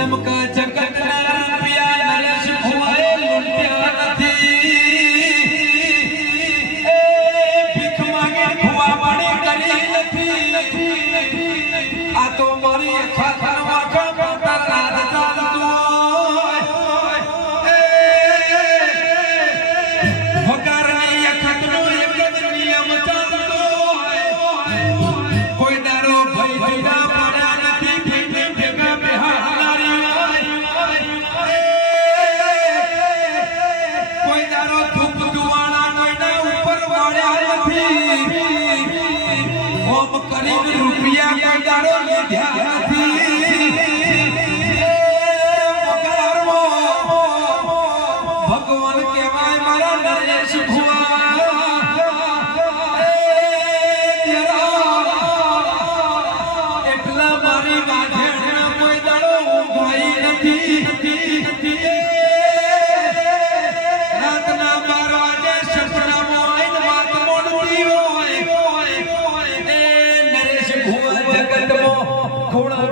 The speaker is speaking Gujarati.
ચમક જગતના રૂપિયા નરેશ ખુવાએ નથી. નથી. આ તો મારી ખાખર હોમ કરીને રૂપિયા કોઈ દાડો લીધ્યા નથી. ભગવાન કહેવાય મારા નરેશ ભુવા. એટલા મારી માથે કોઈ દાડો ઊંઘાઈ નથી. ঘোড়া